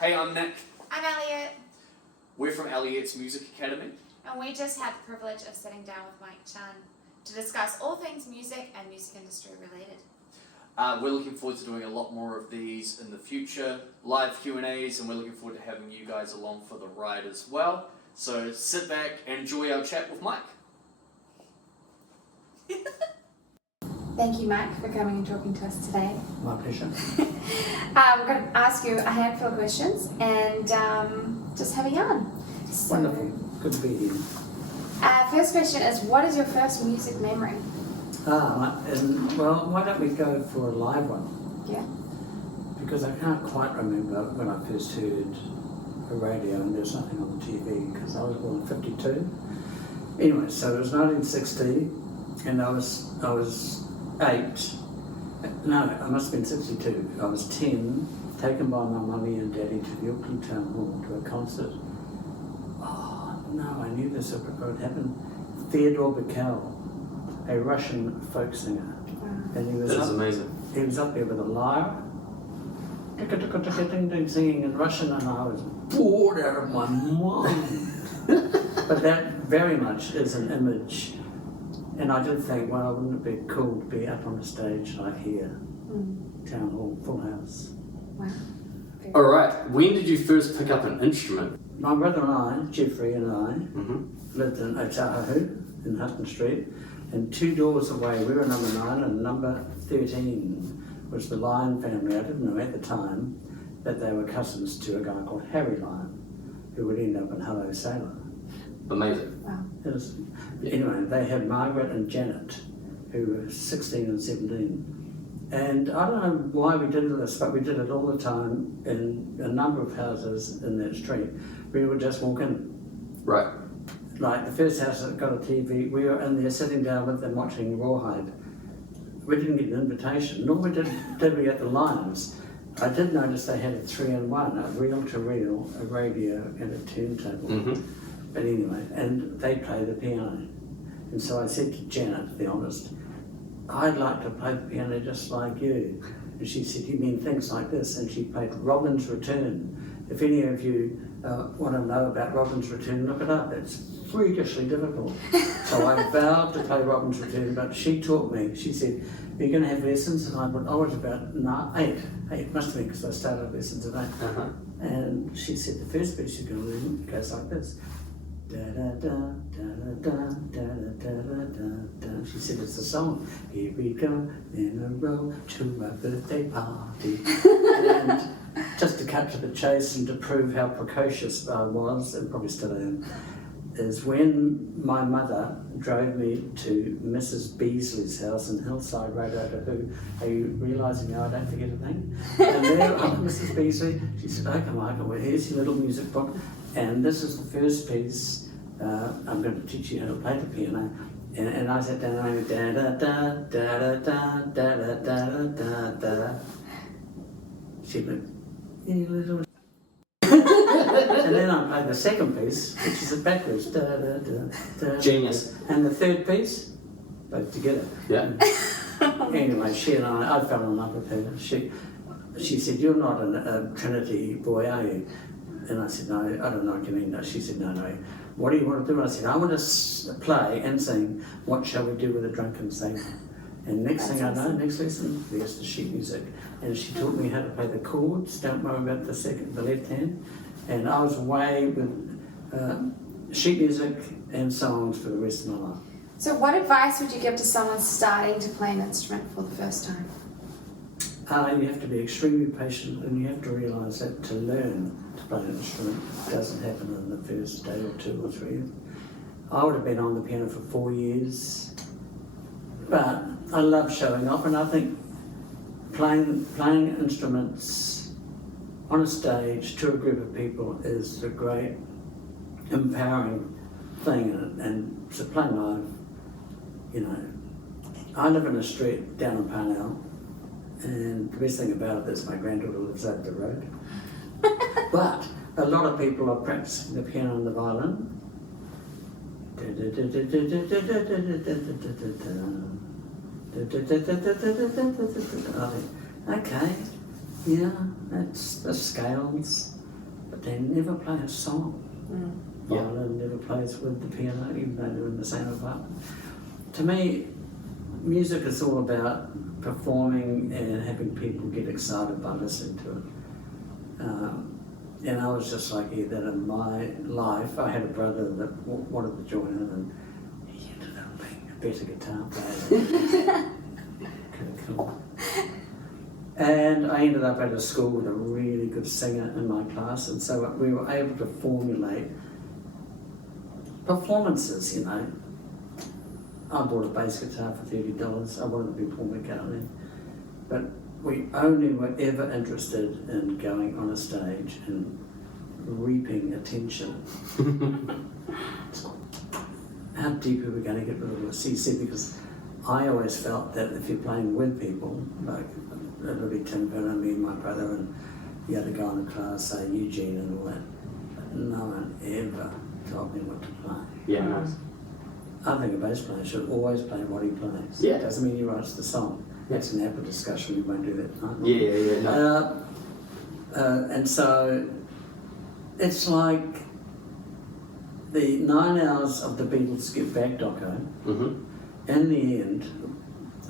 Hey, I'm Nick. I'm Elliot. We're from Elliot's Music Academy. And we just had the privilege of sitting down with Mike Chunn to discuss all things music and music industry related. We're looking forward to doing a lot more of these in the future, live Q&As, and we're looking forward to having you guys along for the ride as well. So sit back and enjoy our chat with Mike. Thank you, Mike, for coming and talking to us today. My pleasure. We're going to ask you a handful of questions and just have a yarn. So, Wonderful. Good to be here. First question is, what is your first music memory? Well, why don't we go for a live one? Yeah. Because I can't quite remember when I first heard a radio and there's nothing on the TV because I was born in 52. Anyway, so it was 1960 and I was 8. No, I must have been 62. I was 10, taken by my mummy and daddy to the Auckland Town Hall to a concert. Oh, no, I knew this would happen. Theodore Bickel, a Russian folk singer. Wow. And he was That is amazing. He was up there with a lyre, singing in Russian, and I was bored out of my mind. But that very much is an image. And I did think, well, wouldn't it be cool to be up on a stage like here, Town Hall, full house. Wow. All right. When did you first pick up an instrument? My brother and I, Jeffrey and I, lived in Otahu in Hutton Street, and 2 doors away, we were number 9, and number 13 was the Lyon family. I didn't know at the time that they were cousins to a guy called Harry Lyon, who would end up in Hello Sailor. Amazing. Wow. Anyway, they had Margaret and Janet, who were 16 and 17. And I don't know why we did this, but we did it all the time in a number of houses in that street. We would just walk in. Right. Like the first house that got a TV, we were in there sitting down with them watching Rawhide. We didn't get an invitation, nor did we get the Lions. I did notice they had a 3-in-1, a reel-to-reel, a radio and a turntable. But anyway, and they play the piano. And so I said to Janet, to be honest, I'd like to play the piano just like you. And she said, you mean things like this? And she played Robin's Return. If any of you want to know about Robin's Return, look it up. It's freakishly difficult. So I vowed to play Robin's Return, but she taught me. She said, are you going to have lessons? And I was about 8. 8 must have been because I started lessons at 8. And she said, the first piece you're going to learn goes like this. Da da da da da da da da da. She said it's a song. Here we go in a row to a birthday party. And just to cut to the chase and to prove how precocious I was, and probably still am, is when my mother drove me to Mrs. Beasley's house in Hillside Road, Otahu. Are you realising now I don't forget a thing? And there, Mrs. Beasley, she said, okay, Michael, well, here's your little music book. And this is the first piece. I'm going to teach you how to play the piano. And I sat down and I went da da da da da da da da da da. She went, you little. And then I played the second piece, which is a backwards da da da da. Genius. And the third piece, both together. Yeah. Anyway, she and I fell in love with her. She said, you're not a Trinity boy, are you? And I said, no, I don't know what you mean. No. She said, no. What do you want to do? I said, I want to play and sing What Shall We Do with a Drunken Sailor? And next thing I know, next lesson, there's the sheet music. And she taught me how to play the chords, don't worry about the left hand. And I was away with sheet music and songs for the rest of my life. So what advice would you give to someone starting to play an instrument for the first time? You have to be extremely patient, and you have to realise that to learn to play an instrument doesn't happen in the first day or 2 or 3. I would have been on the piano for 4 years, but I love showing off, and I think playing instruments on a stage to a group of people is a great empowering thing, and so playing live, you know. I live in a street down in Parnell, and the best thing about it is my granddaughter lives over the road. But a lot of people are practicing the piano and the violin. I think, okay, yeah, that's the scales. but they never play a song. Yeah. Violin never plays with the piano, even though they're in the same apartment. To me, music is all about performing and having people get excited by listening to it. And I was just lucky that in my life, I had a brother that wanted to join in, and he ended up being a better guitar player. Cool. And I ended up at a school with a really good singer in my class, and so we were able to formulate performances, you know. I bought a bass guitar for $30. I wanted to be Paul McCartney. But we only were ever interested in going on a stage and reaping attention. How deep are we going to get rid of the CC? Because I always felt that if you're playing with people, like it'll be Tim Brenner, me and my brother, and the other guy in the class, say Eugene and all that, but no one ever told me what to play. Yeah, nice. I think a bass player should always play what he plays. Yeah. Doesn't mean he writes the song. That's an Apple discussion, we won't do that tonight. Yeah, no. And so it's like the 9 hours of the Beatles Get Back doco. Mm-hmm. In the end,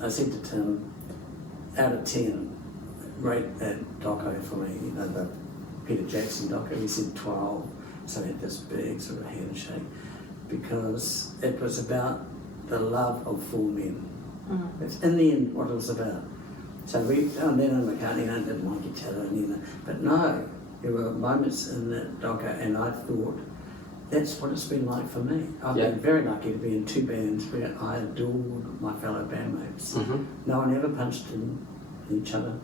I said to Tim, out of 10, rate that doco for me, you know, the Peter Jackson doco. He said 12, so I had this big sort of handshake, because it was about the love of four men. It's in the end what it was about. So Lennon and McCartney, I didn't want guitar, but no, there were moments in that doco, and I thought, that's what it's been like for me. I've been very lucky to be in two bands where I adored my fellow bandmates. No one ever punched in each other.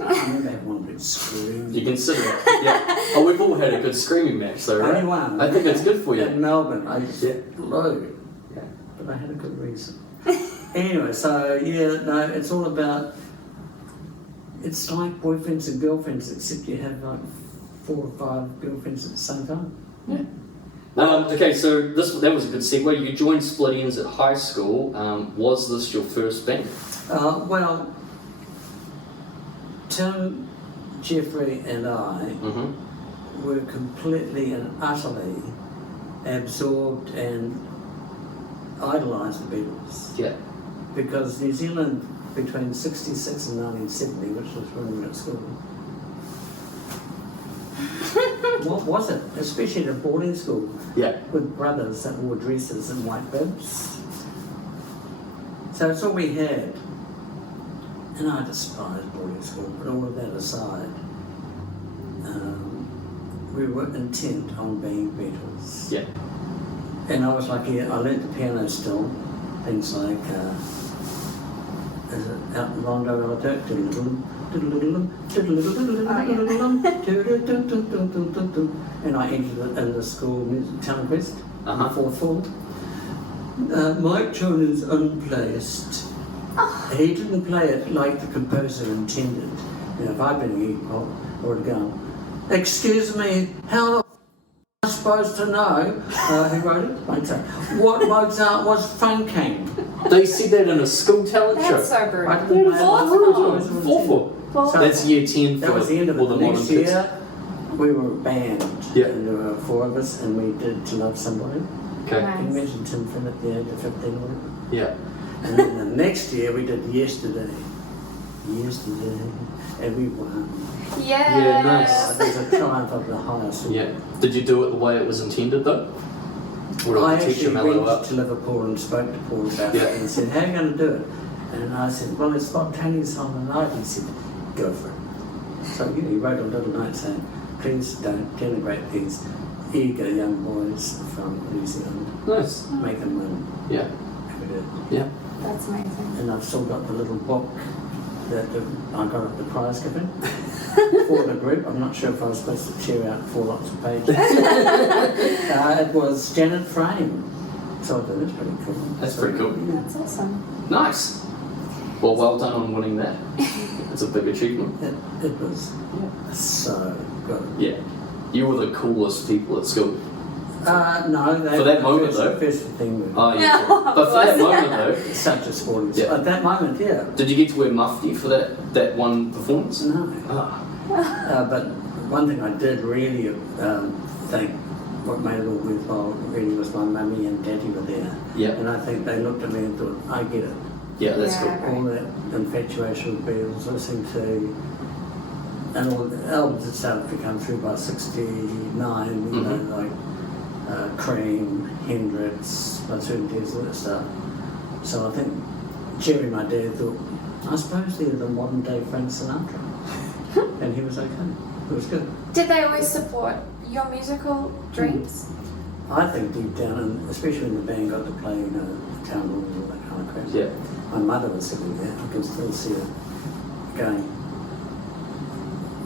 I never had one big scream. You consider it, yeah. Oh, we've all had a good screaming match, though, right? Only one. I think it's good for you. In Melbourne, I just blew. Yeah. But I had a good reason. Anyway, so yeah, no, it's all about, it's like boyfriends and girlfriends, except you have like 4 or 5 girlfriends at the same time. Yeah. Okay, so that was a good segue. You joined Split Enz at high school. Was this your first band? Well, Tim, Jeffrey and I were completely and utterly absorbed and idolised the Beatles. Yeah. Because New Zealand, between 66 and 1970, which was when we were at school, what was it? Especially at a boarding school with brothers that wore dresses and white bibs. So it's all we had. And I despised boarding school, but all of that aside, we were intent on being Beatles. Yeah. And I was lucky, I learnt the piano still, things like, is it Out in Rondo Relative? And I entered it in the school music talent quest, fourth form. Mike Chunn is unplaced. He didn't play it like the composer intended. You know, if I'd been here, I would have gone, excuse me, how am I supposed to know who wrote it? Mozart. What Mozart was funking. They said that in a school talent show. That's so brutal. I didn't know. Fourth. That's year 10 for That was the end of all it. the The modern next kids. year, we were a band. Yeah. And there were 4 of us, and we did To Love Somebody. Okay. Nice. Can you imagine Tim Finn at the age of 15 or whatever? Yeah. And then the next year, we did Yesterday. And we won. Yes. Yeah, nice. It was a triumph of the highest. Yeah. Did you do it the way it was intended, though? Or I did the teacher actually mellow went up? to Liverpool and spoke to Paul about Yeah. it and said, how are you going to do it? And I said, well, it's spontaneous on the night. He said, go for it. So he wrote a little note saying, please don't denigrate these eager young boys from New Zealand. Nice. Make them win. Yeah. And we did. Yeah. That's amazing. And I've still got the little book that I got at the prize giving for the group. I'm not sure if I was supposed to cheer out 4 lots of pages. It was Janet Frame. So I thought that's pretty cool. That's pretty cool. That's awesome. Nice. Well done on winning that. It's a big achievement. It was so good. Yeah. You were the coolest people at school. No, For that moment, though? First thing we Oh, yeah. But for that moment, though, It's such a sporting. Yeah. At that moment, yeah. did you get to wear mufti for that one performance? No. Ah. But one thing I did really think what made it all worthwhile really was my mummy and daddy were there. Yeah. And I think they looked at me and thought, I get it. Yeah, that's Yeah. cool. All that infatuation with Beatles, listening to, and all the albums that started to come through by 69, you know, like Cream, Hendrix, by certain days, all that stuff. So I think Jerry, my dad, thought, I suppose they're the modern day Frank Sinatra. And he was okay. It was good. Did they always support your musical dreams? I think deep down, and especially when the band got to play, you know, the town hall and all that kind of crap. Yeah. My mother was sitting there. I can still see her going,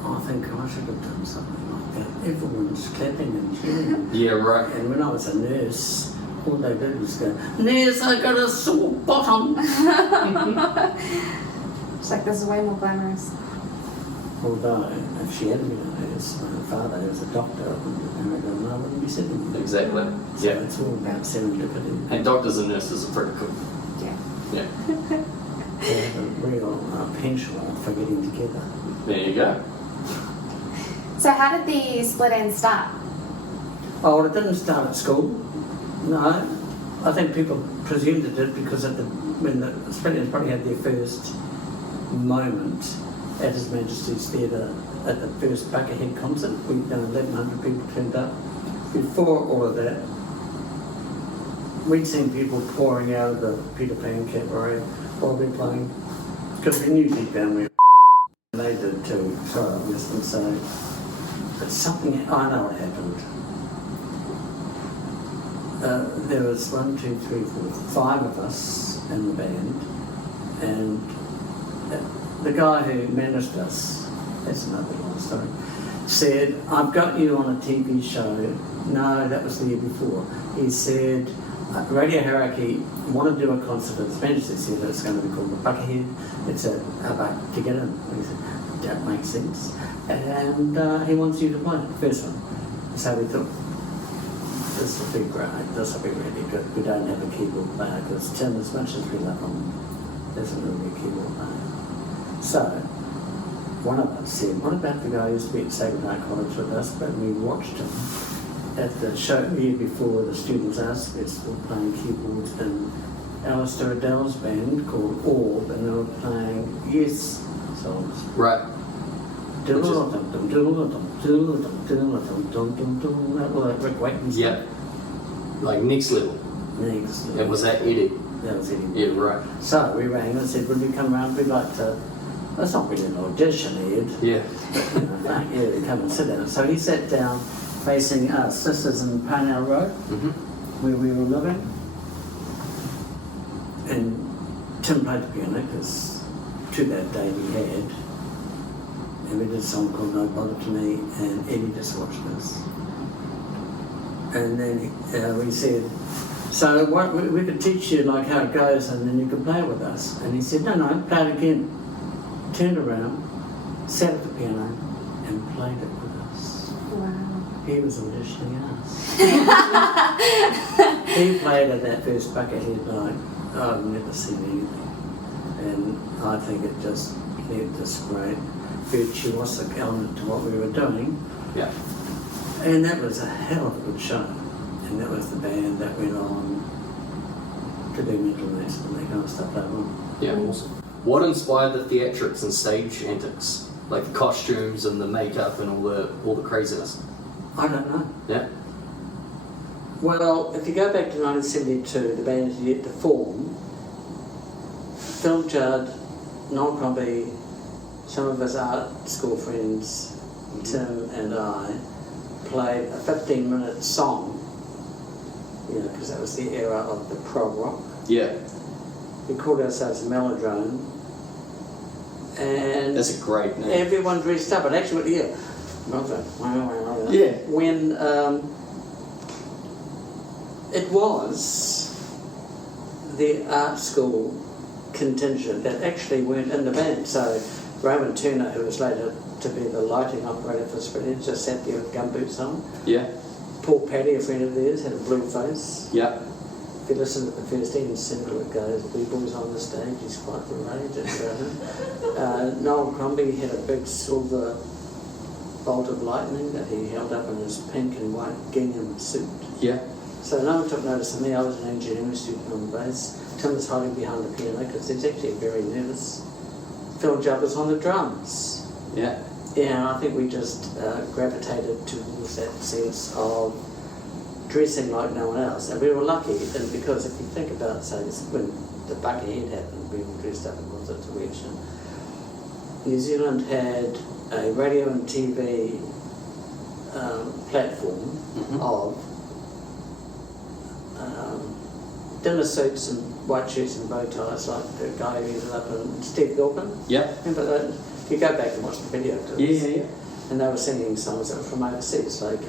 I think I should have done something like that. Everyone's clapping and cheering. Yeah, right. And when I was a nurse, all they did was go, nurse, I got a sore bottom. It's like, this is way more glamorous. Although, if she hadn't been a nurse, my father was a doctor, I wouldn't have married her and I wouldn't be sitting here. Exactly. So Yeah. it's all about serendipity. And doctors and nurses are pretty cool. Yeah. Yeah. They have a real penchant for getting together. There you go. So how did the Split Enz start? Oh, well, it didn't start at school. No. I think people presumed it did because when the Split Enz probably had their first moment at His Majesty's Theatre at the first Buckethead concert. 1,100 people turned up. Before all of that, we'd seen people pouring out of the Peter Pan cabaret while we were playing. Because we knew deep down we were and they did too. So I was going to say, but something, I know what happened. There was 1, 2, 3, 4, 5 of us in the band, and the guy who managed us, that's another long story, said, I've got you on a TV show. No, that was the year before. He said, Radio Hierarchy want to do a concert at His Majesty's Theatre. It's going to be called the Buckethead. It's a buck to get in. He said, that makes sense. And he wants you to play it, the first one. So we thought, this will be great, this will be really good. We don't have a keyboard player because Tim, as much as we love him, isn't really a keyboard player. So, one of us said, what about the guy who used to be at Sacred Heart College with us, but we watched him at the show the year before the Students' Arts Festival playing keyboards in Alistair Adele's band called Orb, and they were playing Yes songs. Right. That Rick Wakeman's Yeah. Like next level. next. It was that Eddie. That was Eddie. Yeah, right. So we rang and said, would we come round? We'd like to, that's not really an audition, Ed. Yeah. But, yeah, they come and sit down. So he sat down facing us. This is in Parnell Road, where we were living. And Tim played the piano because to that day we had. And we did a song called No Bother to Me, and Eddie just watched us. And then we said, so what, we could teach you like how it goes and then you can play it with us. And he said, no, play it again. Turned around, sat at the piano and played it with us. Wow. He was auditioning us. He played at that first Buckethead night. I've never seen anything. And I think it just led this great virtuosic element to what we were doing. Yeah. And that was a hell of a good show. And that was the band that went on to do Mental Nest and that kind of stuff later on. Yeah, awesome. What inspired the theatrics and stage antics? Like the costumes and the makeup and all the craziness? I don't know. Yeah? Well, if you go back to 1972, the band is yet to form. Phil Judd, Noel Crombie, some of his art school friends, Tim and I, played a 15-minute song, you know, because that was the era of the prog rock. Yeah. We called ourselves Melodrome. And That's a great name. everyone dressed up. And actually, yeah. Yeah. When it was the art school contingent that actually weren't in the band. So Roman Turner, who was later to be the lighting operator for Split Enz, just sat there with gumboots on. Yeah. Paul Paddy, a friend of theirs, had a blue face. Yeah. If you listen to the first Ian single, it goes, "We boys on the stage," he's quite the rage about him. Noel Crombie had a big silver bolt of lightning that he held up in his pink and white gingham suit. Yeah. So no one took notice of me. I was an engineering student on bass. Tim was hiding behind the piano because he's actually very nervous. Phil Jubb was on the drums. Yeah. Yeah, I think we just gravitated towards that sense of dressing like no one else. And we were lucky, and because if you think about, say, when the Buckethead happened, we were dressed up in all sorts of weird shit. New Zealand had a radio and TV platform of dinner suits and white shirts and bow ties, like the guy who ended up in Steve Gilpin. Yeah. Remember that? You go back and watch the video clips. Yeah. And they were singing songs that were from overseas, like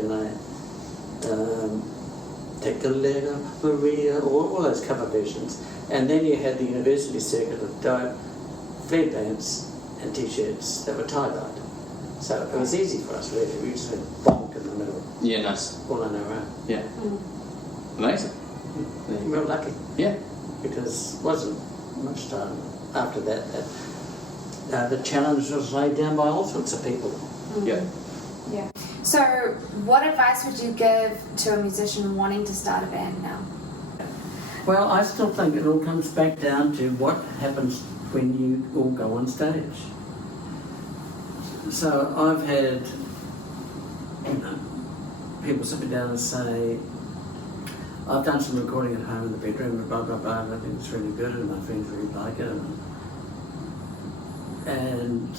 Take a Letter, Maria, all those cover versions. And then you had the university circuit of dope flared pants and t-shirts that were tie-dyed. So it was easy for us, really. We just had bonk in the middle, Yeah, nice. all on our own. Yeah. Amazing. We were lucky, Yeah. because it wasn't much time after that the challenge was laid down by all sorts of people. Yeah. Yeah. So, what advice would you give to a musician wanting to start a band now? Well, I still think it all comes back down to what happens when you all go on stage. So I've had, people sit me down and say, I've done some recording at home in the bedroom, blah, blah, blah, and I think it's really good, and my friends really like it. And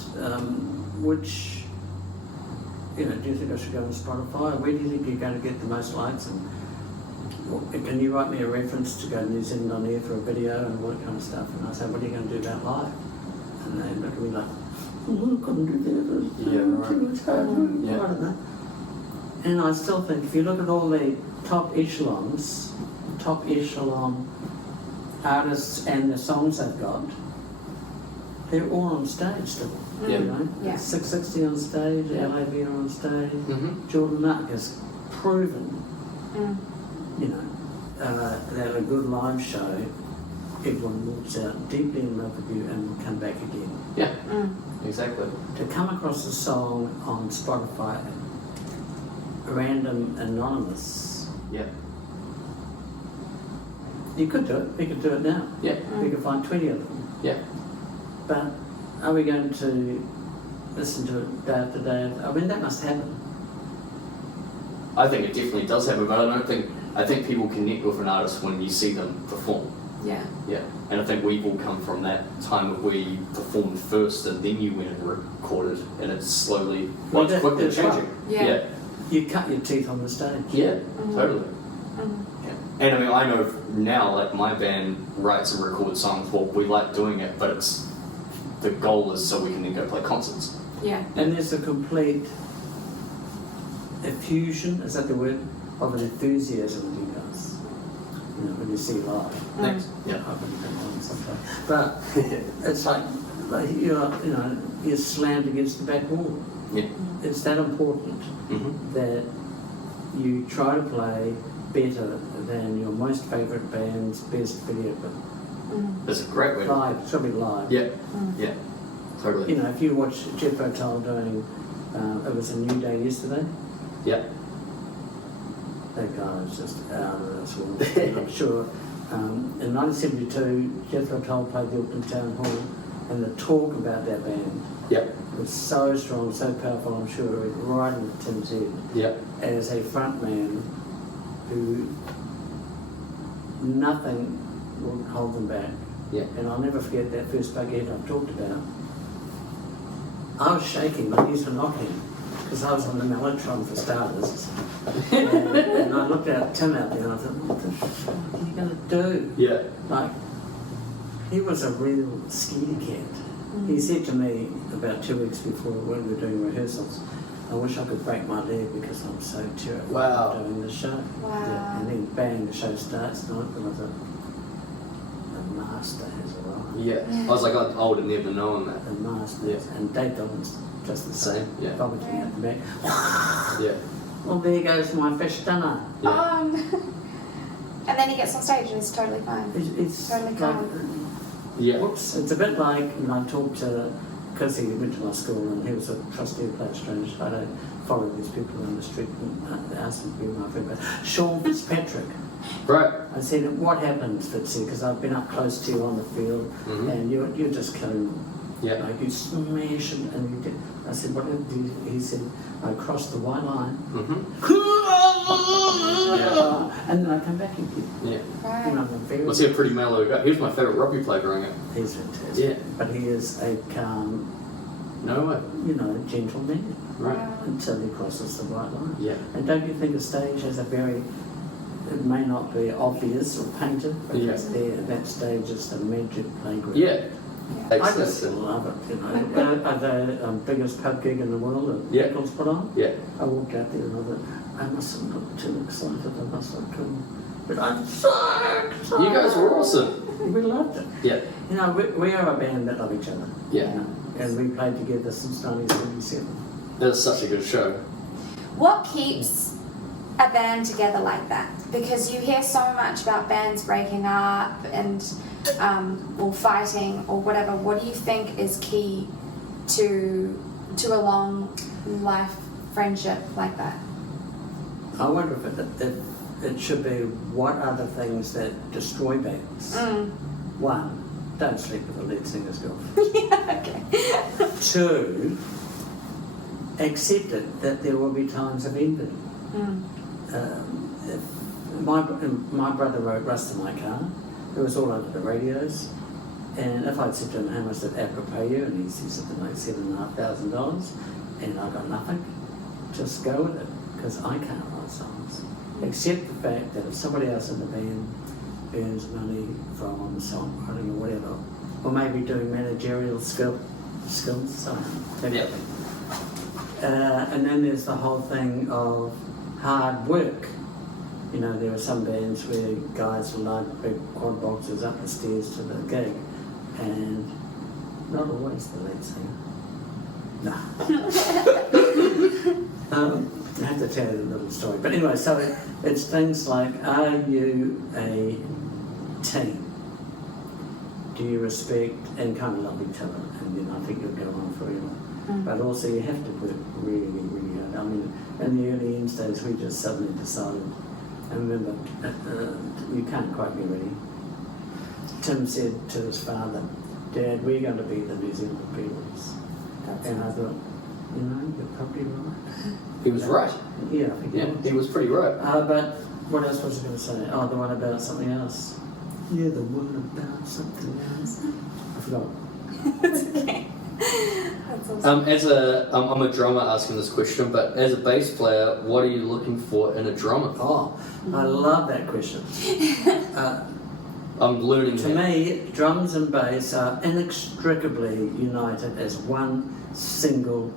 which, do you think I should go on Spotify? Where do you think you're going to get the most likes? And can you write me a reference to go to New Zealand on air for a video and all that kind of stuff? And I say, what are you going to do about live? And they look at me like, oh, I couldn't do that. Yeah, right. Too much hard work. Yeah. I don't know. And I still think if you look at all the top echelon artists and the songs they've got, they're all on stage still. Yeah. Yeah. 660 on stage, LAB are on stage. Jordan Nutt has proven, that a good live show, everyone walks out deeply in love with you and will come back again. Yeah. Exactly. To come across a song on Spotify, random, anonymous, Yeah. you could do it. We could do it now. Yeah. We could find 20 of them. Yeah. But are we going to listen to it day after day? I mean, that must happen. I think it definitely does happen, but I think people connect with an artist when you see them perform. Yeah. Yeah. And I think we've all come from that time of where you performed first and then you went and recorded, and it's slowly, Well, it's quickly that's right. changing. Yeah. You cut your teeth on the stage. Yeah. Totally. Yeah. And I mean, I know now, like, my band writes and records songs. Well, we like doing it, but the goal is so we can then go play concerts. Yeah. And there's a complete effusion, is that the word, of an enthusiasm with you guys. When you see live. Thanks. Yeah. I've been on sometimes. But it's like you're slammed against the back wall. Yeah. It's that important that you try to play better than your most favourite band's best video clip. That's a great way to Live, it's got to be live. Yeah. Yeah. Totally. If you watch Jeff Hotel doing It Was a New Day Yesterday, Yeah. that guy was just out of this world. I'm sure. In 1972, Jethro Tull played the Auckland Town Hall, and the talk about that band was so strong, so powerful, I'm sure, right in Tim's head. Yeah. As a front man who nothing would hold them back. Yeah. And I'll never forget that first Buckethead I've talked about. I was shaking, my knees were knocking, because I was on the Mellotron for starters. and I looked at Tim out there and I thought, what the fuck are you going to do? Yeah. Like, he was a real scaredy cat. He said to me about 2 weeks before when we were doing rehearsals, I wish I could break my leg because I'm so terrified Wow. of doing the show. Wow. Yeah. And then bang, the show starts, and I thought, the master has arrived. Yeah. I was like, I would have never known that. The master. Yeah. And Dave Dobbins, just the same. Yeah. Vomiting at the back. Yeah. Well, there goes my fish dinner. Yeah. And then he gets on stage and he's totally fine. It's Totally like, calm. Yeah. whoops, it's a bit like when I talk to because he went to my school and he was a trustee of Play Strange, I don't follow these people on the street and ask them to be my friend. But Sean Fitzpatrick, Right. I said, what happened, Fitzy? Because I've been up close to you on the field and you're just killing them. Yeah. Like you smash them and you get. I said, what did you do? He said, I crossed the white line. And then I come back again. Yeah. Right. You know, I'm very, Was he a pretty mellow guy? He was my favourite rugby player growing up. he's fantastic. Yeah. But he is a calm, No way. gentle man Right. until he crosses the white line. Yeah. And don't you think a stage has a very, it may not be obvious or painted, but Yeah. it's there. That stage is the magic playground. Yeah. I Makes just sense. love it, Are they biggest pub gig in the world that Yeah. Pickles put on? Yeah. I walked out there and I thought, I mustn't look too excited, I must look cool. But I'm so excited. You guys were awesome. We loved it. Yeah. We are a band that love each other. Yeah. And we played together since 1977. That was such a good show. What keeps a band together like that? Because you hear so much about bands breaking up and or fighting or whatever. What do you think is key to a long life friendship like that? I wonder if it should be what are the things that destroy bands? One, don't sleep with the lead singer's girlfriend. Yeah, okay. Two, accept it that there will be times of envy. My brother wrote Rust in My Car. It was all over the radios. And if I'd said to him, how much did Apple pay you? And he said something like $7,500. And I got nothing. Just go with it, because I can't write songs. Accept the fact that if somebody else in the band earns money from songwriting or whatever, or maybe doing managerial skills, so that Yeah. kind of thing. And then there's the whole thing of hard work. There are some bands where guys will load big quad boxes up the stairs to the gig, and not always the lead singer. No. I have to tell you the little story. But anyway, so it's things like, are you a team? Do you respect and kind of love each other? And then I think you'll go on forever. But also you have to work really, really hard. I mean, in the early Enz days, we just suddenly decided, I remember, you can't quite be ready. Tim said to his father, Dad, we're going to be the New Zealand Beatles. And I thought, you're probably right. He was right. Yeah, I think Yeah, he was pretty right. but what else was I going to say? Oh, the one about something else. Yeah, the one about something else. I forgot. That's okay. That's awesome. I'm a drummer asking this question, but as a bass player, what are you looking for in a drummer? Oh, I love that question. I'm learning To me, drums and bass are inextricably united as one single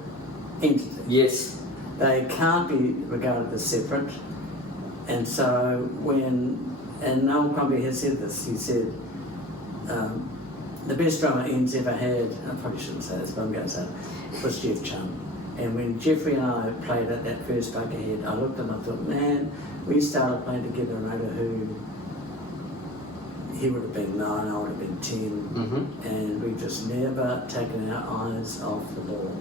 entity. Yes. They can't be regarded as separate. And so and Noel Crombie has said this, he said, the best drummer Enz ever had, I probably shouldn't say this, but I'm going to say it, was Jeff Chunn. And when Jeffrey and I played at that first Buckethead, I looked and I thought, man, we started playing together and I know who, he would have been 9, I would have been 10, and we've just never taken our eyes off the ball.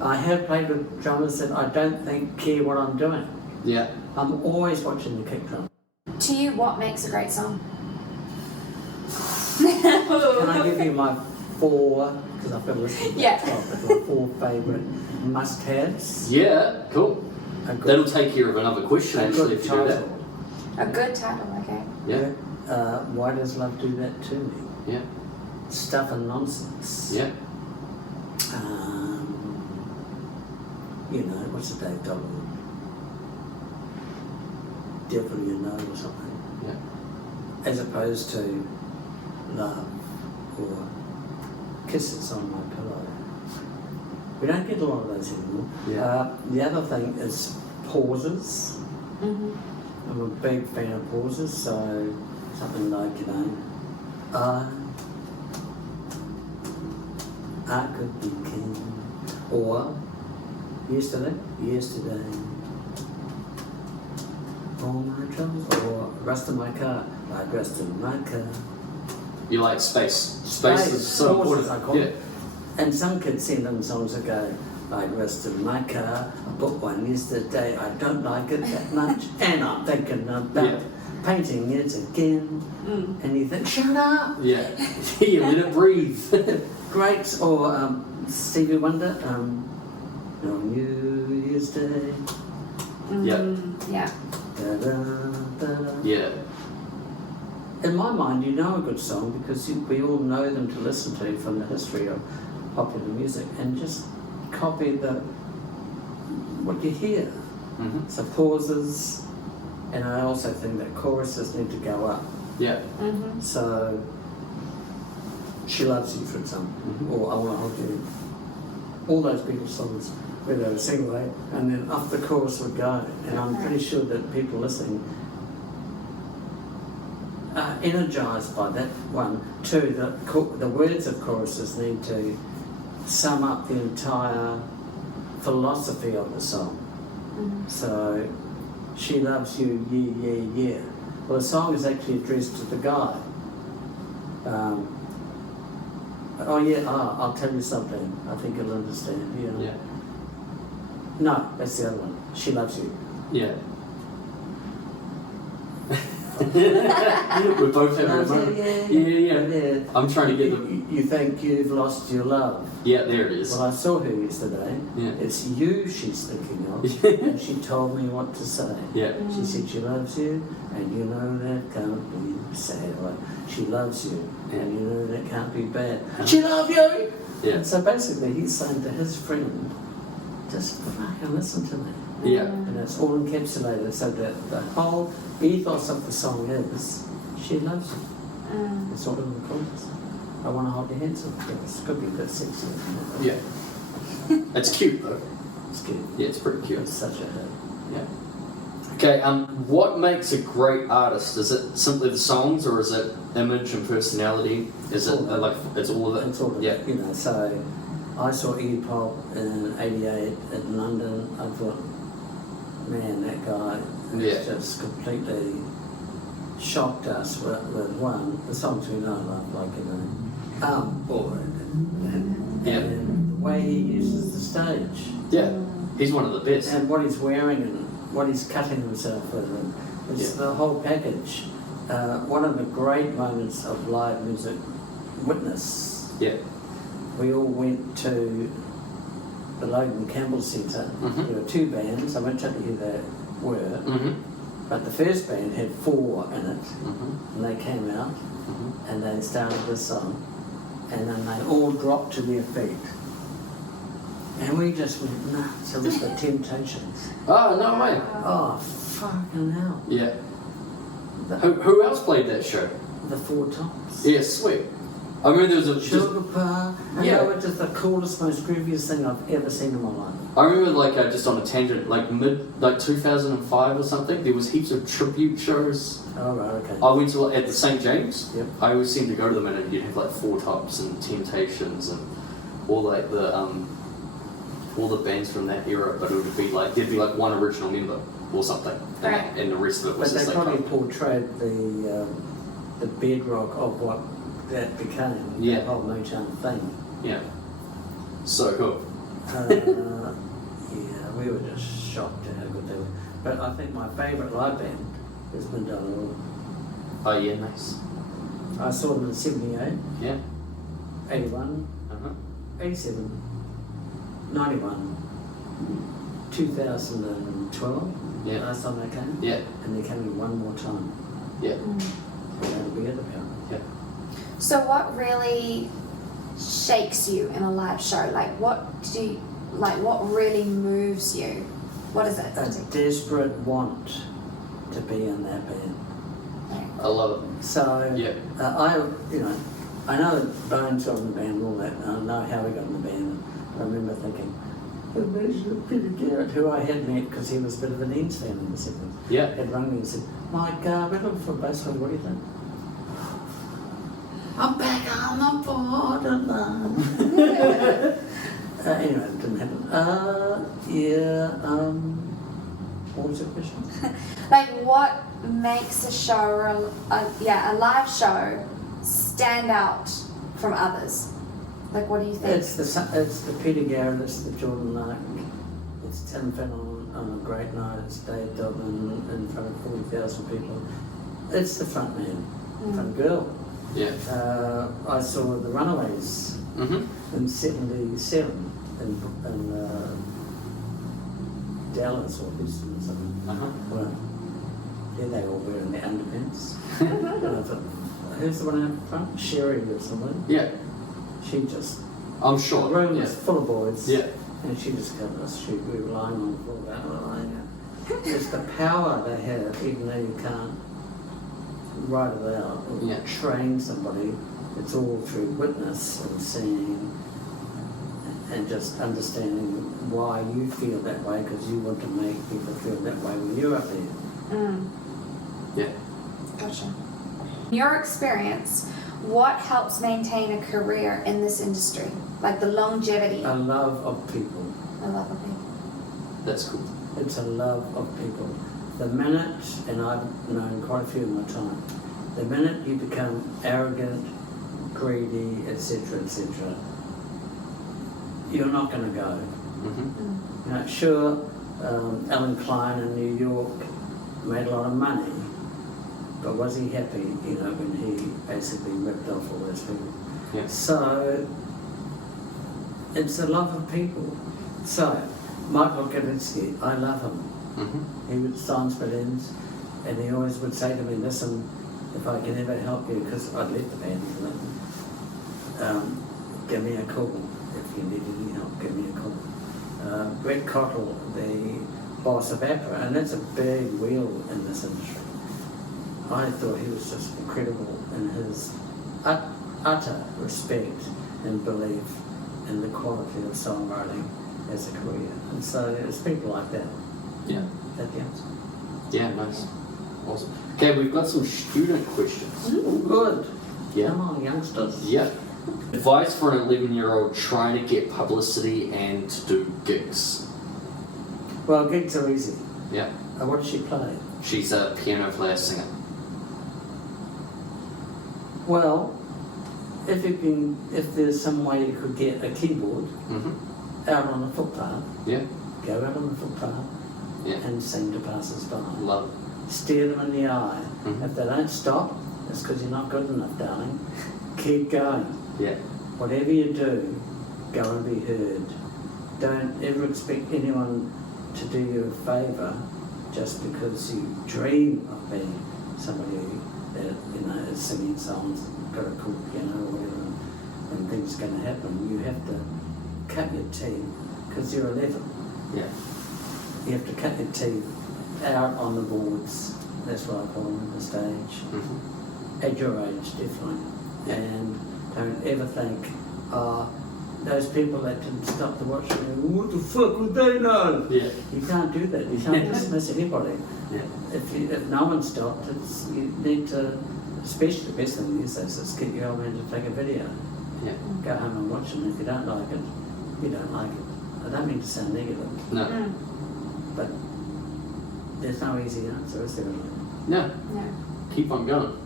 I have played with drummers that I don't think care what I'm doing. Yeah. I'm always watching the kick drum. To you, what makes a great song? Can I give you my 4, because I've got a list of Yeah. 12, but my 4 favourite must-haves? Yeah, cool. A good- That'll take care of another question, a actually, good if you do that. title. A good title, okay. Yeah. Why does love do that to me? Yeah. Stuff and nonsense. Yeah. What's the Dave Dolan? Devil You Know or something. Yeah. As opposed to love or kisses on my pillow. We don't get a lot of those anymore. Yeah. The other thing is pauses. Mm-hmm. I'm a big fan of pauses, so something like, I could be king, or yesterday, all my troubles, or rust in my car, like rust in my car. You like space. Space is so pauses, important. I call Yeah. it. And some kids send in songs that go, I rested in my car, I bought one yesterday, I don't like it that much, and I'm thinking about painting it again. And you think, shut up! Yeah. You let it breathe. Great, or Stevie Wonder, on New Year's Day. Yeah. Yeah. Da-da-da-da. Yeah. In my mind, you know a good song because we all know them to listen to from the history of popular music, and just copy what you hear. So pauses, and I also think that choruses need to go up. Yeah. So, She Loves You, for example, or I Want to Hold You. All those Beatles songs where they would sing away, and then up the chorus would go. And I'm pretty sure that people listening are energised by that one. Two, the words of choruses need to sum up the entire philosophy of the song. So, She Loves You, yeah, yeah, yeah. Well, the song is actually addressed to the guy. I'll tell you something. I think you'll understand. Yeah. No, that's the other one. She Loves You. Yeah. We both have a moment. Yeah. I'm trying to get them. You think you've lost your love. Yeah, there it is. Well, I saw her yesterday. Yeah. It's you she's thinking of, and she told me what to say. Yeah. She said she loves you, and you know that can't be sad. Like, she loves you, and you know that can't be bad. She loves you! Yeah. And so basically he's saying to his friend, just fucking listen to me. Yeah. And it's all encapsulated, so that the whole ethos of the song is, she loves you. It's all in the chorus. I want to hold your hands up. It could be a bit sexy. Yeah. It's cute though. It's good. Yeah, it's pretty cute. It's such a hit. Yeah. Okay, what makes a great artist? Is it simply the songs, or is it image and personality? Is it like it's all of it? It's all of it. You know, so I saw Iggy Pop in '88 in London. I thought, man, that guy has just completely shocked us with one, the songs we know, like Bored. And the way he uses the stage. Yeah, he's one of the best. And what he's wearing and what he's cutting himself with. And it's the whole package. One of the great moments of live music witness. Yeah. We all went to the Logan Campbell Centre. There were two bands. I went to hear they were. But the first band had 4 in it. And they came out and they started this song. And then they all dropped to their feet. And we just went nuts. It was the Temptations. Oh, no way. Oh, fucking hell. Yeah. Who else played that show? The Four Tops. Yeah, sweet. I remember there was a Sugar Pie. And they were just the coolest, most grooviest thing I've ever seen in my life. I remember just on a tangent, like 2005 or something, there was heaps of tribute shows. Oh, right, okay. I went to at the St. James. Yep. I always seemed to go to them and you'd have like Four Tops and Temptations and all like all the bands from that era, but it would be like there'd be like one original member or something, and the rest of it was but just they like probably portrayed the bedrock of what that became. Yeah. The whole Motown thing. Yeah. So cool. Yeah, we were just shocked at how good they were. But I think my favourite live band is Mandela. Oh yeah, nice. I saw them in '78, Yeah. 81, 87, 91, 2012. Yeah. Last time they came. Yeah. And they're coming one more time. Yeah. That'll be it apparently. Yeah. So what really shakes you in a live show? What really moves you? What is it? A desperate want to be in that band. I love it. So Yeah. I know Bones got in the band and all that, and I know how he got in the band. I remember thinking, Peter Garrett, who I had met because he was a bit of an Enz fan in the 70s, Yeah. had rung me and said, Mike, we're looking for a bass player, what do you think? I'm back on the borderline. Anyway, it didn't happen. What was your question? What makes a show, a live show, stand out from others? Like, what do you think? It's the Peter Garrett, it's the Jordan Lark, it's Tim Fallon on a great night, it's Dave Dublin in front of 40,000 people. It's the front man, front girl. Yeah. I saw the Runaways in '77 in Dallas or Houston or something. Well, there they all wearing their underpants. And I thought, who's the one out front? Sherry or something. Yeah. She just, I'm sure. the room yeah. was full of boys. Yeah. And she just covered us. We were lying on the floor. It's the power they have, even though you can't write it out or train somebody. It's all through witness and seeing and just understanding why you feel that way, because you want to make people feel that way when you're up there. Yeah. Gotcha. In your experience, what helps maintain a career in this industry? Like the longevity? A love of people. A love of people. That's cool. It's a love of people. The minute, and I've known quite a few in my time, the minute you become arrogant, greedy, etc., you're not going to go. You know, sure, Alan Klein in New York made a lot of money, but was he happy, you know, when he basically ripped off all those people? Yeah. So, it's the love of people. So, Michael Kavinsky, I love him. He would sign Split Enz, and he always would say to me, listen, if I can ever help you, because I'd left the band, give me a call. If you need any help, give me a call. Brett Cottle, the boss of APRA, and that's a big wheel in this industry. I thought he was just incredible in his utter respect and belief in the quality of songwriting as a career. And so there's people like that. Yeah. That counts. Yeah, nice. Awesome. Okay, we've got some student questions. Good. Yeah. Come on, youngsters. Yeah. Advice for an 11-year-old trying to get publicity and to do gigs. Well, gigs are easy. Yeah. What does she play? She's a piano player singer. Well, if there's some way you could get a keyboard out on the footpath, Yeah. go out on the footpath and sing to passers-by. Love. Stare them in the eye. If they don't stop, it's because you're not good enough, darling. Keep going. Yeah. Whatever you do, go and be heard. Don't ever expect anyone to do you a favour just because you dream of being somebody that, you know, is singing songs, got a cool piano or whatever, and things are going to happen. You have to cut your teeth, because you're 11. Yeah. You have to cut your teeth out on the boards. That's what I call them, the stage. At your age, definitely. And don't ever think, those people that didn't stop to watch you, what the fuck would they know? Yeah. You can't do that. You can't dismiss anybody. Yeah. If no one stopped, you need to, especially the best thing these days is get your old man to take a video. Yeah. Go home and watch it. If you don't like it, you don't like it. I don't mean to sound negative, No. but there's no easy answer, is there? No. No. Keep on going.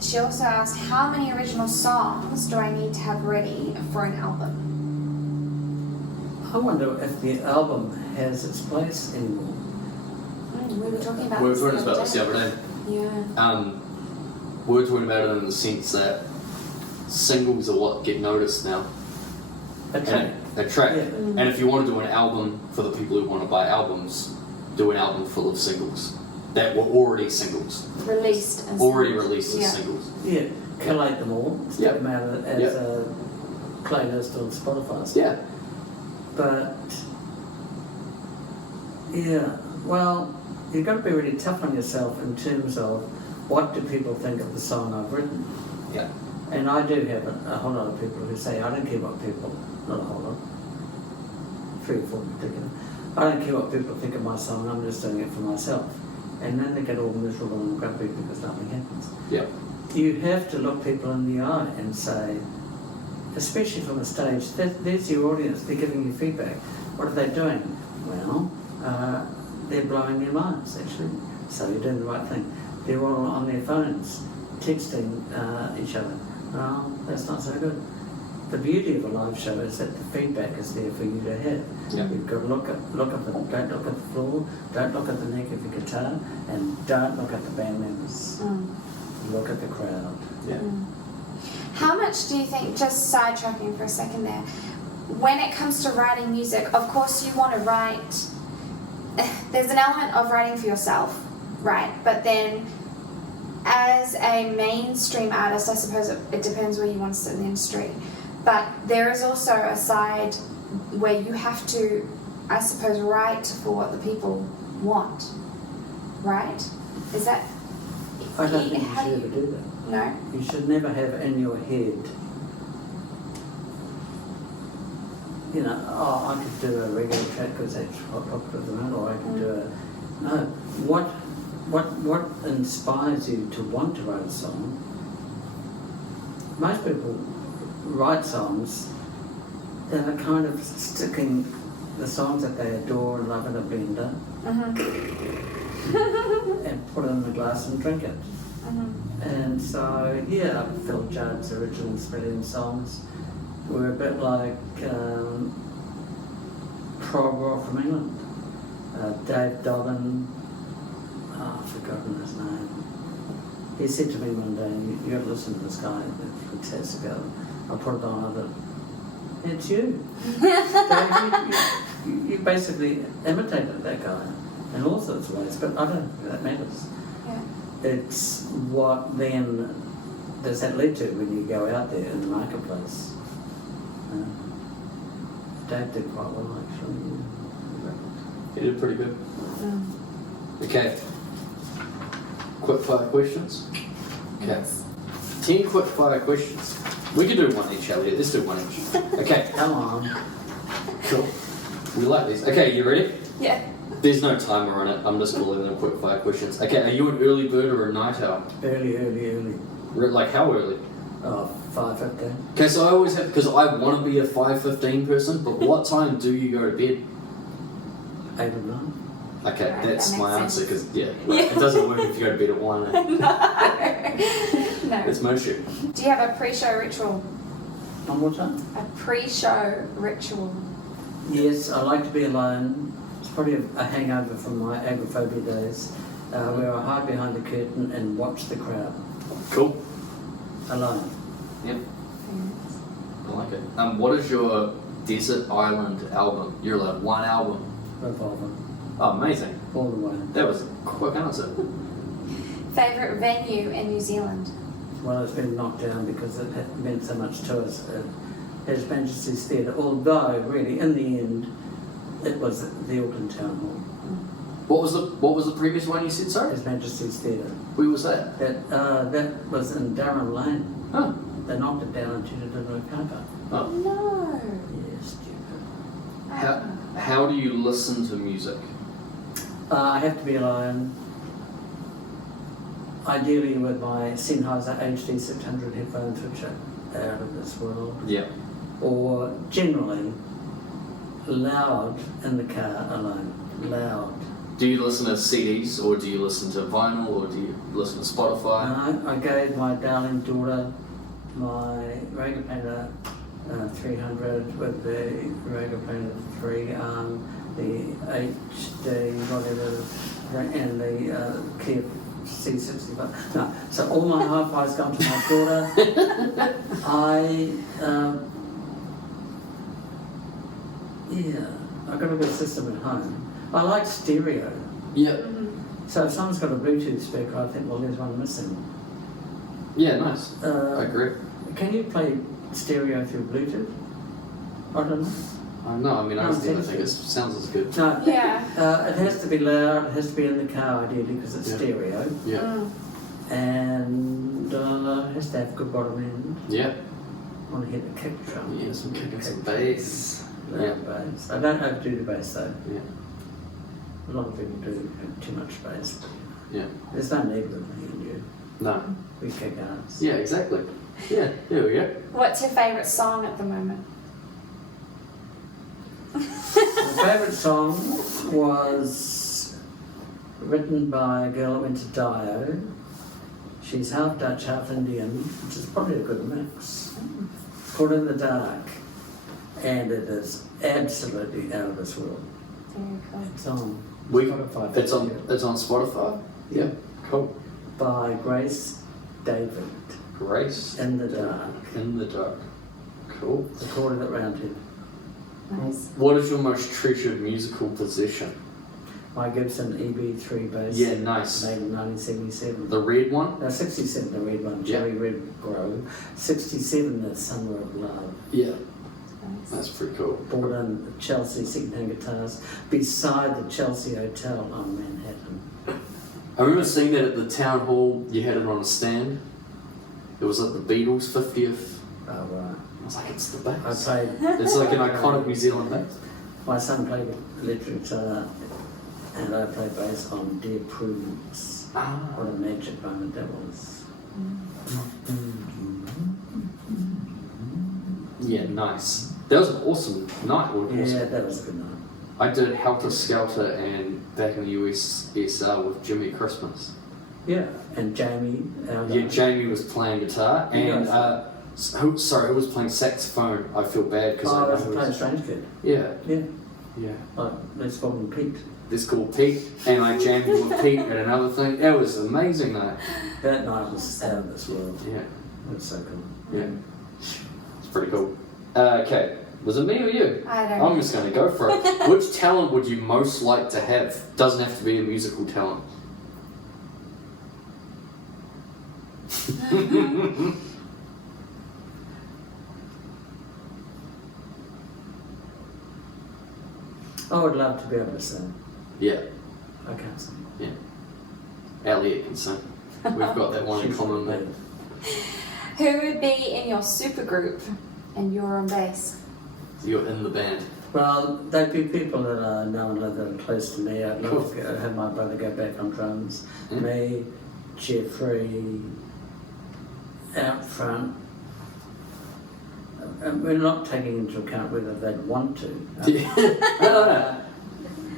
She also asked, how many original songs do I need to have ready for an album? I wonder if the album has its place anymore. We were talking about We were this talking the about other this the other day. Yeah. We were talking about it in the sense that singles are what get noticed now. A track. A track. Yeah. And if you want to do an album for the people who want to buy albums, do an album full of singles that were already singles. Released as Already singles. released as Yeah. singles. Yeah, collate them all, stick Yeah. them out as a playlist on Spotify. Yeah. But, yeah, well, you've got to be really tough on yourself in terms of what do people think of the song I've written. Yeah. And I do have a whole lot of people who say, I don't care what people, not a whole lot, 3 or 4 in particular, I don't care what people think of my song, I'm just doing it for myself. And then they get all miserable and grumpy because nothing happens. Yeah. You have to look people in the eye and say, especially from a stage, there's your audience, they're giving you feedback. What are they doing? Well, they're blowing their minds, actually. So you're doing the right thing. They're all on their phones, texting each other. Oh, that's not so good. The beauty of a live show is that the feedback is there for you to have. Yeah. You've got to don't look at the floor, don't look at the neck of your guitar, and don't look at the band members. Look at the crowd. Yeah. How much do you think, just sidetracking for a second there, when it comes to writing music, of course you want to write, there's an element of writing for yourself, right? But then as a mainstream artist, I suppose it depends where you want to sit in the industry, but there is also a side where you have to, I suppose, write for what the people want, right? Is that... I don't think you how should do ever do that. No? You should never have in your head, you know, oh, I could do a regular track because that's what popular at the moment, or I could do a... No, what inspires you to want to write a song? Most people write songs that are kind of sticking the songs that they adore and love in a blender and put it in a glass and drink it. And so, yeah, Phil Judd's original Split Enz songs were a bit like prog rock from England. Dave Dobbin, I've forgotten his name. He said to me one day, you got to listen to this guy, it's fantastic. I put it on, I thought, it's you. So you basically imitated that guy in all sorts of ways, but I don't think that matters. Yeah. It's what then does that lead to when you go out there in the marketplace. Dave did quite well, actually. He did pretty good. Okay. Quick fire questions. Okay. Yes. 10 quick fire questions. We can do one each, Elliot. Let's do one each. Okay. Come on. Cool. We like these. Okay, you ready? Yeah. There's no timer on it. I'm just calling them quick fire questions. Okay, are you an early bird or a night owl? Early. Like how early? 5:15. Okay, so I always have, because I want to be a 5:15 person, but what time do you go to bed? 8 or 9. Okay, Right, that's that my makes answer, sense. because, it doesn't work if you go to bed at 1. No. It's motion. Do you have a pre-show ritual? One more time? A pre-show ritual? Yes, I like to be alone. It's probably a hangover from my agoraphobia days, where I hide behind the curtain and watch the crowd. Cool. Alone. Yep. I like it. What is your desert island album? You're allowed one album. Revolver. Oh, amazing. All the way. That was a quick answer. Favourite venue in New Zealand? Well, it's been knocked down because it meant so much to us. His Majesty's Theatre, although really in the end it was the Auckland Town Hall. What was the previous one you said, sorry? His Majesty's Theatre. Where was that? That was in Durham Lane. Oh. They knocked it down and turned it into a car park. Oh. No. Yeah, stupid. How do you listen to music? I have to be alone. Ideally with my Sennheiser HD 600 headphones, which are out of this world. Yeah. Or generally loud in the car alone. Loud. Do you listen to CDs, or do you listen to vinyl, or do you listen to Spotify? I gave my darling daughter my Rager Painter 300 with the Rager Painter 3 the HD whatever, and the Kia C65. No, so all my hi-fi's gone to my daughter. I've got a good system at home. I like stereo. Yep. So if someone's got a Bluetooth speaker, I think, well, there's one missing. Yeah, nice. I agree. Can you play stereo through Bluetooth? I don't know. No, I mean, I No, still it's think it sounds as good. No. Yeah. It has to be loud. It has to be in the car, ideally, because it's Yeah. stereo. Yeah. And it has to have good bottom end. Yeah. I want to hit the kick drum. Yeah, some kick and some bass. Loud Yeah. bass. I don't overdo the bass though. Yeah. A lot of people do too much bass. Yeah. There's no need with me and you. No. We kick ass. Yeah, exactly. Yeah, there we go. What's your favourite song at the moment? My favourite song was written by a girl that went to Dio. She's half Dutch, half Indian, which is probably a good mix. It's called In the Dark, and it is absolutely out of this world. Very cool. It's on We- Spotify. It's on Spotify. Yeah, cool. By Grace David. Grace In the Dark. in the Dark. Cool. Recorded at Roundhead. Nice. What is your most treasured musical possession? My Gibson EB3 bass. Yeah, nice. Made in 1977. The red one? No, 67, the red one, Yeah. Cherry Red Grow. 67, the Summer of Love. Yeah, Nice. that's pretty cool. Bought in Chelsea second-hand guitars beside the Chelsea Hotel on Manhattan. I remember seeing that at the town hall. You had it on a stand. It was like the Beatles 50th. Oh, right. I was like, it's the I bass. played, It's like an iconic New Zealand bass. my son played electric guitar and I played bass on Dear Prudence. Ah. What a magic moment that was. Yeah, nice. That was an awesome night. Yeah, that was a good night. I did Helter Skelter and back in the USSR with Jimmy Christmas. Yeah, and Jamie. Yeah, Jamie was playing guitar and who was playing saxophone. I feel bad because Oh, I that's know playing who was- Strange Kid. Yeah, Yeah, yeah. like, let's call him Pete. This called Pete and I jammed with Pete and another thing. It was an amazing night. That night was out of this world. Yeah, It was so cool. yeah. It's pretty cool. Okay, was it me or you? I don't I'm know. just going to go for it. Which talent would you most like to have? Doesn't have to be a musical talent. I would love to be able to sing. Yeah, I can't sing. Elliot can sing. We've got that one in She's common really there. good. Who would be in your supergroup and you're on bass? You're in the band. Well, they'd be people that I know and love that are close to me. I'd love to have my brother go back on drums. Mm. Me, Jeffrey, out front. And we're not taking into account whether they'd want to. No.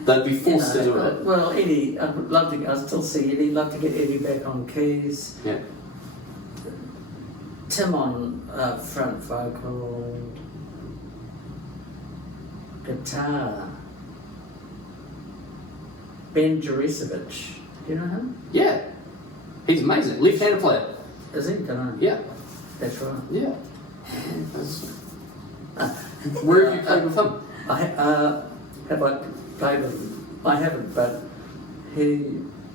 They'd be forced to do it. Well, Eddie, I'd love to. I still see Eddie. Love to get Eddie back on keys. Yeah. Tim on front vocal, guitar. Ben Juricevich, do you know him? Yeah. He's amazing. Left-handed player. Is he? Don't know. Yeah. That's right. Yeah. Where have you played with him? Have I played with him? I haven't, but he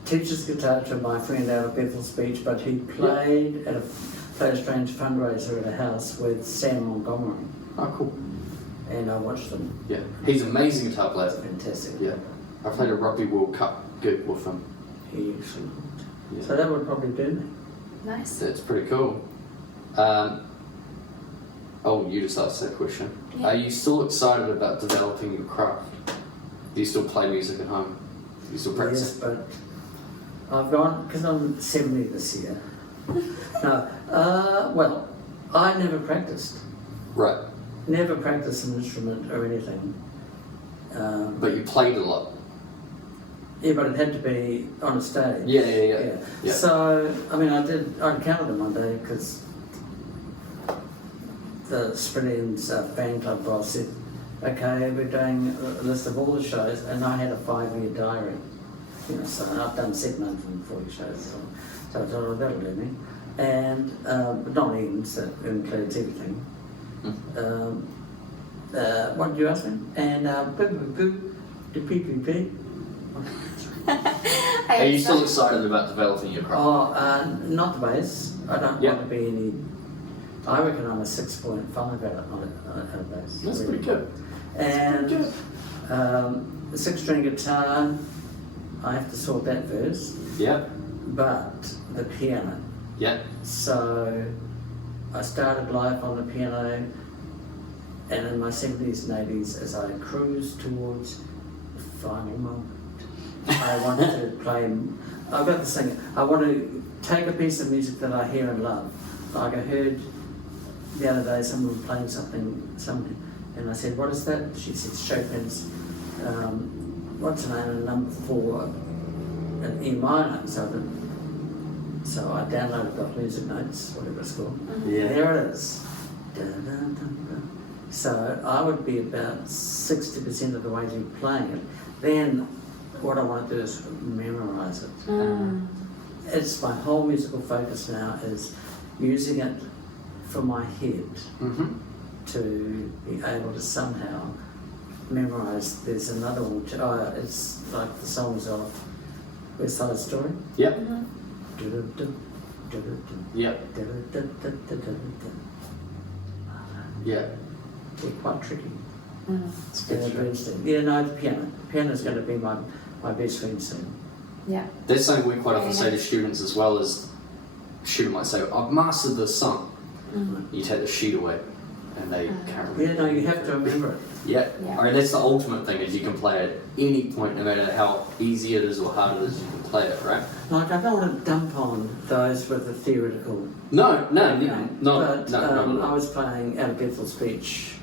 teaches guitar to my friend out of Bethel's Beach, but he played at a Play a Strange fundraiser at a house with Sam Montgomery, Oh, cool. and I watched them. Yeah. He's an amazing guitar player. That's fantastic. Yeah. I played a Rugby World Cup gig with him. He excellent. Yeah. So that would probably do me. Nice. That's pretty cool. Oh, you just asked that question. Yeah. Are you still excited about developing your craft? Do you still play music at home? Do you still practice? Yes, but I've gone, because I'm 70 this year. No, well, I never practiced. Right. Never practiced an instrument or anything. But you played a lot. Yeah, but it had to be on a stage. Yeah. So, I mean, I encountered them one day because the Split Enz fan club boss said, okay, we're doing a list of all the shows, and I had a 5-year diary. You know, so I've done 740 shows, so I thought, oh, that'll do me. And, but not Enz, that includes everything. What did you ask me? And, the PPP. Are you still excited about developing your craft? Oh, not the bass. I don't Yeah. want to be any. I reckon I'm a 6.5 out of bass. That's pretty good. And Pretty the 6-string guitar, I have to sort that first. Yeah. But the piano. Yeah. So I started life on the piano, and in my 70s and 80s, as I cruised towards the final moment, I wanted to play. I've got this thing. I want to take a piece of music that I hear and love. Like I heard the other day someone playing something, and I said, "What is that?" She said, "Chopin's. What's the name? Number 4, an E minor." So So I downloaded off Music Notes, whatever it's called. Yeah. There it is. Dun, dun, dun, dun. So I would be about 60% of the way through playing it. Then what I want to do is memorize it. It's my whole musical focus now is using it for my head Mm-hmm. to be able to somehow memorize. There's another one, it's like the songs of West Side Story. Yep. Du-du-du, du-du-du, Yep. du-du-du-du-du-du-du. Yeah. They're quite tricky. It's good. Yeah, no, the piano. Piano's going to be my best friend soon. Yeah. That's something we quite often say to students as well. As a student might say, "I've mastered this song." You take the sheet away, and they can't remember. Yeah, no, you have to remember it. Yeah. Yeah. I mean, that's the ultimate thing: is you can play it at any point, no matter how easy it is or hard it is. You can play it, right? Like, I don't want to dump on those with the theoretical. No, But no. I was playing Out of Bethel Speech,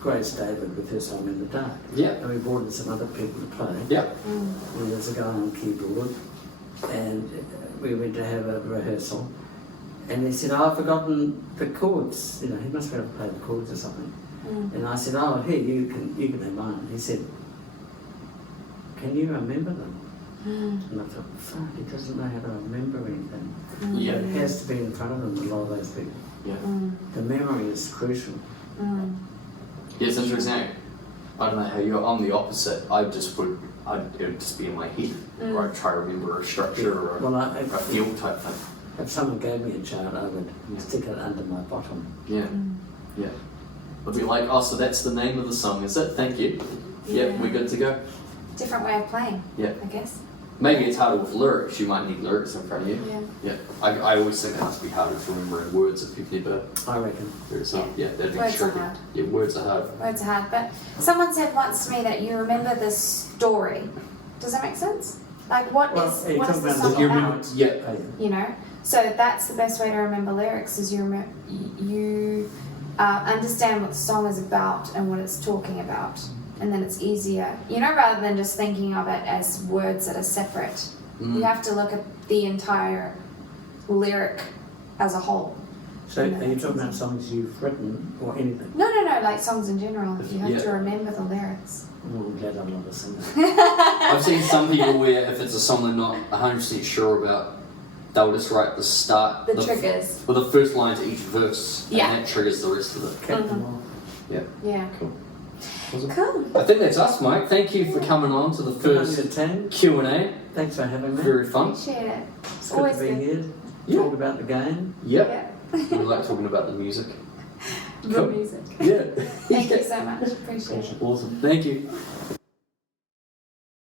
Grace David with her song In the Dark. Yeah. And we brought in some other people to play. Yeah. And there's a guy on keyboard, and we went to have a rehearsal. And he said, "Oh, I've forgotten the chords." You know, he must have been able to play the chords or something. And I said, "Oh, here, you can have mine." He said, "Can you remember them?" And I thought, fuck, he doesn't know how to remember anything. Yeah. It has to be in front of him, a lot of those people. Yeah. The memory is crucial. Yeah, it's interesting. I don't know how you're. I'm the opposite. It would just be in my head, or I'd try to remember a structure or Well, a feel type thing. if someone gave me a chart, I would stick it under my bottom. Yeah. Yeah. I'd be like, "Oh, so that's the name of the song, is it? Thank you. Yep, Yeah. we're good to go." Different way of playing. Yeah. I guess. Maybe it's harder with lyrics. You might need lyrics in front of you. Yeah. Yeah. I always think it must be harder to remember in words if you've never I reckon. heard it. Yeah, that'd be Words are tricky. hard. Yeah, words are hard. Words are hard, but someone said once to me that you remember the story. Does that make sense? Like what Well, is yeah, you what talk is the about song the- You about? remember? Yeah. Oh, yeah. You know, so that's the best way to remember lyrics is you understand what the song is about and what it's talking about, and then it's easier. You know, rather than just thinking of it as words that are separate. You have to look at the entire lyric as a whole. So, are you talking about songs you've written or anything? No, like songs in general. You have Yeah. to remember the lyrics. I'm glad I'm not a singer. I've seen some people where if it's a song they're not 100% sure about, they'll just write the start, The triggers. or the first line to each verse, Yeah. and that triggers the rest of it. Kept them all. Yeah. Cool. Awesome. Cool. I think that's us, Mike. Thank you for coming on to the Good on first you, Tam. Q&A. Thanks for having me. Very fun. Appreciate it. It's Always good to be good. here. Yeah. Talk about the game. Yep. Yeah. We like talking about the music. The Cool. music. Yeah. Thank you so much. Appreciate it. Awesome. Thank you.